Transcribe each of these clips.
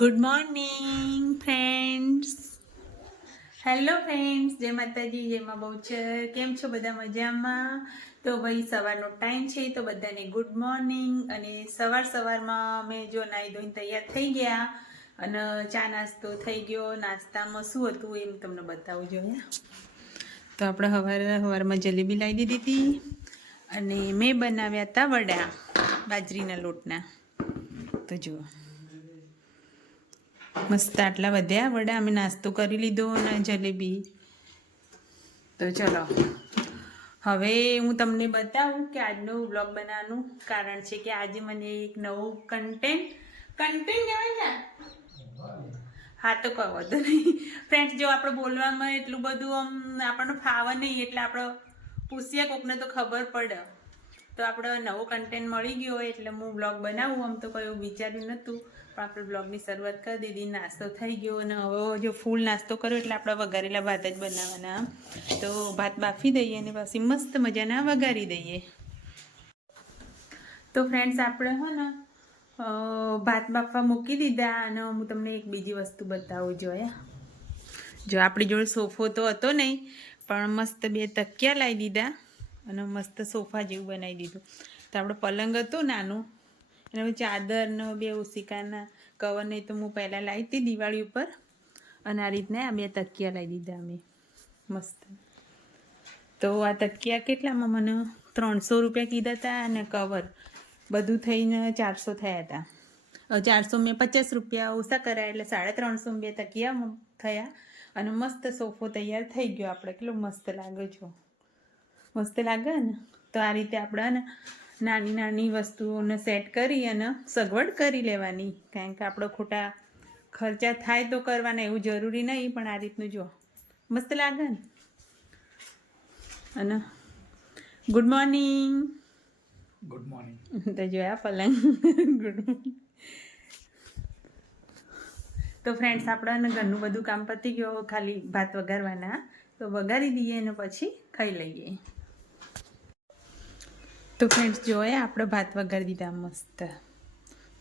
Good morning friends. Hello friends, જય માતાજી, જય મા બહુચર. કેમ છો બધા? મજામાં? તો ભાઈ સવારનો ટાઈમ છે તો બધાને ગુડ મોર્નિંગ. અને સવારમાં અમે જો નાહી ધોઈને તૈયાર થઈ ગયા અને ચા નાસ્તો થઈ ગયો. નાસ્તામાં શું હતું એમ તમને બતાવું જોઈએ. તો આપણે સવારમાં જલેબી લાવી દીધી હતી અને મેં બનાવ્યા હતા વડા બાજરીના લોટના. તો જુઓ મસ્ત આટલા વધ્યા વડા. અમે નાસ્તો કરી લીધો અને જલેબી. તો ચલો હવે હું તમને બતાવું કે આજનો વ્લોગ બનાવવાનું કારણ છે કે આજે મને એક નવું કન્ટેન્ટ કહેવાય ને. હા તો કહો તો નહીં ફ્રેન્ડ્સ. જો આપણે બોલવામાં એટલું બધું આપણને ફાવે નહીં એટલે આપણે પૂછીએ કોકને તો ખબર પડે. તો આપણે નવો કન્ટેન્ટ મળી ગયો હોય એટલે હું વ્લોગ બનાવું. આમ તો કયું વિચાર્યું નહોતું પણ આપણે વ્લોગની શરૂઆત કરી દીધી. નાસ્તો થઈ ગયો અને હવે જો ફૂલ નાસ્તો કર્યો એટલે આપણે વઘારેલા ભાત જ બનાવવાના. તો ભાત બાફી દઈએ અને પછી મસ્ત મજાના વઘારી દઈએ. તો ફ્રેન્ડ્સ આપણે હે ને ભાત બાફવા મૂકી દીધા અને હું તમને એક બીજી વસ્તુ બતાવું જોઈએ. જો આપણી જોડે સોફો તો હતો નહીં પણ મસ્ત બે તકિયા લાવી દીધા અને મસ્ત સોફા જેવું બનાવી દીધું. તો આપણે પલંગ હતું નાનું અને ચાદર ને બે ઓશિકાના કવર નહીં તો હું પહેલાં લાવી હતી દિવાળી ઉપર. અને આ રીતના આ બે તકિયા લાવી દીધા અમે મસ્ત. તો આ તકિયા કેટલામાં મને 300 રૂપિયા કીધા હતા અને કવર બધું થઈને 400 થયા હતા. 400 મેં 50 રૂપિયા ઓછા કરાયા એટલે 350 બે તકિયા થયા અને મસ્ત સોફો તૈયાર થઈ ગયો. આપણે કેટલો મસ્ત લાગે છો, મસ્ત લાગે ને. તો આ રીતે આપણે નાની નાની વસ્તુઓને સેટ કરી અને સગવડ કરી લેવાની. કારણ કે આપણે ખોટા ખર્ચા થાય તો કરવાના એવું જરૂરી નહીં, પણ આ રીતનું જો મસ્ત લાગે ને. અને ગુડ મોર્નિંગ. Good morning. તો જોયા પલંગ. Good morning. તો ફ્રેન્ડ્સ આપણે ઘરનું બધું કામ પતી ગયો, ખાલી ભાત વઘારવાના. તો વઘારી દઈએ અને પછી ખાઈ લઈએ. તો ફ્રેન્ડ્સ જોયા આપણે ભાત વઘારી દીધા મસ્ત.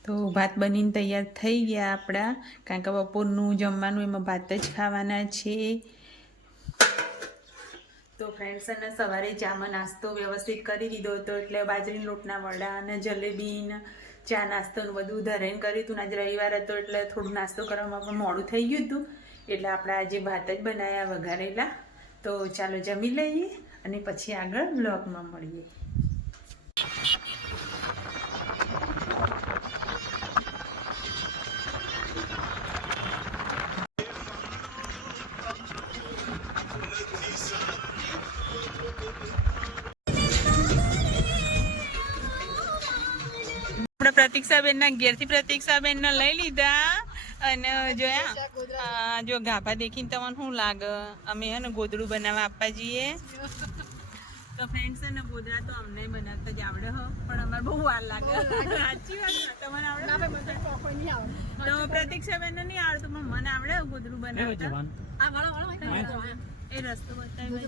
તો ભાત બનીને તૈયાર થઈ ગયા આપણા. કારણ કે બપોરનું જમવાનું એમાં ભાત જ ખાવાના છે. તો ફ્રેન્ડ્સ અને સવારે ચામાં નાસ્તો વ્યવસ્થિત કરી દીધો હતો એટલે બાજરીના લોટના વડા અને જલેબી ને ચા નાસ્તો ને બધું ધરાઈને કર્યું હતું. આજે રવિવાર હતો એટલે થોડું નાસ્તો કરવામાં પણ મોડું થઈ ગયું હતું એટલે આપણે આજે ભાત જ બનાવ્યા વઘારેલા. તો ચાલો જમી લઈએ અને પછી આગળ વ્લોગમાં મળીએ. આપણે પ્રતીક્ષાબેનના ઘેરથી પ્રતીક્ષાબેનને લઈ લીધા અને જોયા જો ગાભા દેખીને તમને શું લાગે? અમે હે ને ગોદડું બનાવવા આપવા જઈએ. તો ફ્રેન્ડ્સ છે ને ગોદડા તો અમને બનાવતા જ આવડે હો, પણ અમારે બહુ વાર લાગે. સાચી વાત. તમને આવડે? તો પ્રતીક્ષાબેનને નહીં આવડતું પણ મને આવડે ગોદડું બનાવતા. એ રસ્તો બતાવી.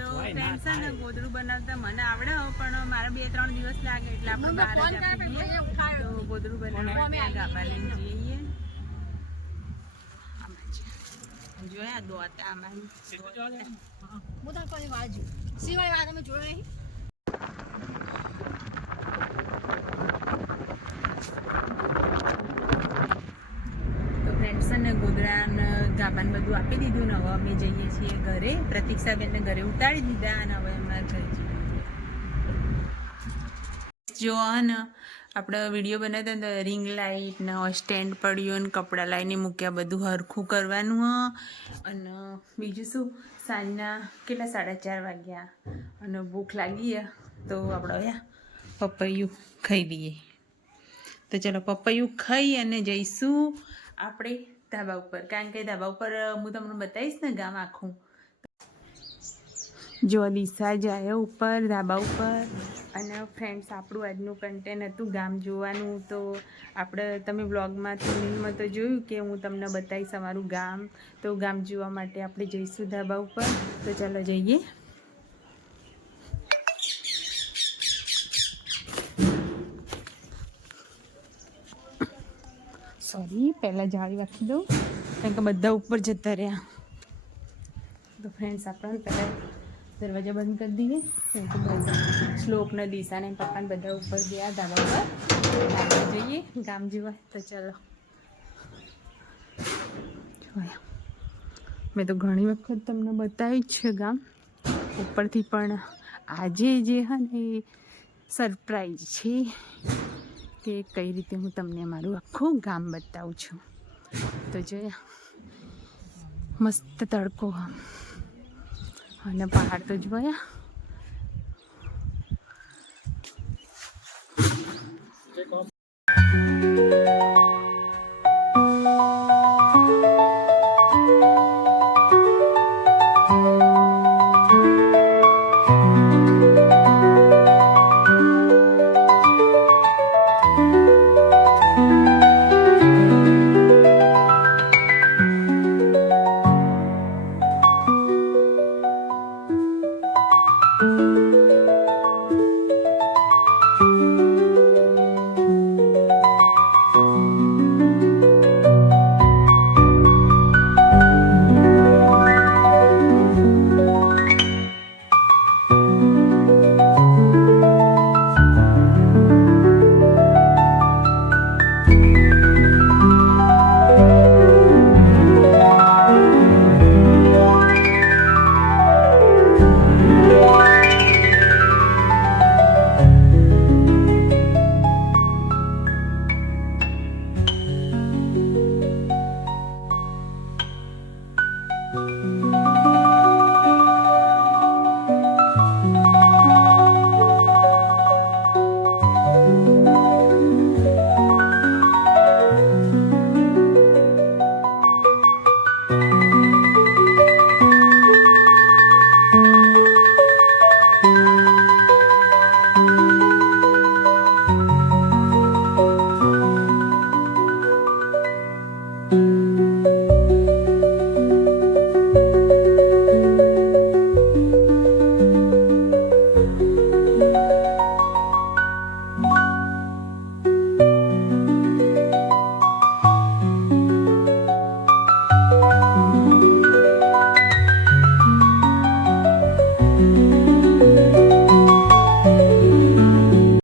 તો ફ્રેન્ડ્સ છે ને ગોદડું બનાવતા મને આવડે પણ મારે 2-3 દિવસ લાગે એટલે આપણે બહાર જ આપી દઈએ. તો ગોદડું બનાવવા ત્યાં ગાભા લઈને જઈએ. જોયા દોતા અમારી ગોદડાને ગાબાને બધું આપી દીધું ને હવે અમે જઈએ છીએ ઘરે. પ્રતીક્ષાબેનને ઘરે ઉતારી દીધા અને હવે અમારા ઘરે જઈએ. જો ને આપણે વિડીયો બનાવતા ને રિંગ લાઇટ ને સ્ટેન્ડ પડ્યું ને કપડાં લાવીને મૂક્યા, બધું હરખું કરવાનું હ. અને બીજું શું, સાંજના કેટલા 4:30 વાગ્યા અને ભૂખ લાગી તો આપણે પપૈયું ખાઈ લઈએ. તો ચલો પપૈયું ખાઈ અને જઈશું આપણે ધાબા ઉપર. કારણ કે ધાબા ઉપર હું તમને બતાવીશ ને ગામ આખું. જો દિશા જાય ઉપર ધાબા ઉપર. અને ફ્રેન્ડ્સ આપણું આજનું કન્ટેન્ટ હતું ગામ જોવાનું. તો આપણે તમે વ્લોગમાં થિંગમાં તો જોયું કે હું તમને બતાવીશ અમારું ગામ. તો ગામ જોવા માટે આપણે જઈશું ધાબા ઉપર. તો ચાલો જઈએ. સોરી, પહેલાં જાળી રાખી દઉં કારણ કે બધા ઉપર જતા રહ્યા. તો ફ્રેન્ડ્સ આપણે પહેલાં દરવાજા બંધ કરી દઈએ. કેમ કે બધા શ્લોકને દિશાને પપ્પાને બધા ઉપર ગયા ધાબા પર આપણે જઈએ ગામ જેવા. તો ચલો જોયા, મેં તો ઘણી વખત તમને બતાવ્યું જ છે ગામ ઉપરથી, પણ આજે જે હા ને એ સરપ્રાઈઝ છે કે કઈ રીતે હું તમને મારું આખું ગામ બતાવું છું. તો જોયા, મસ્ત તડકો અને પહાડ તો જોયા.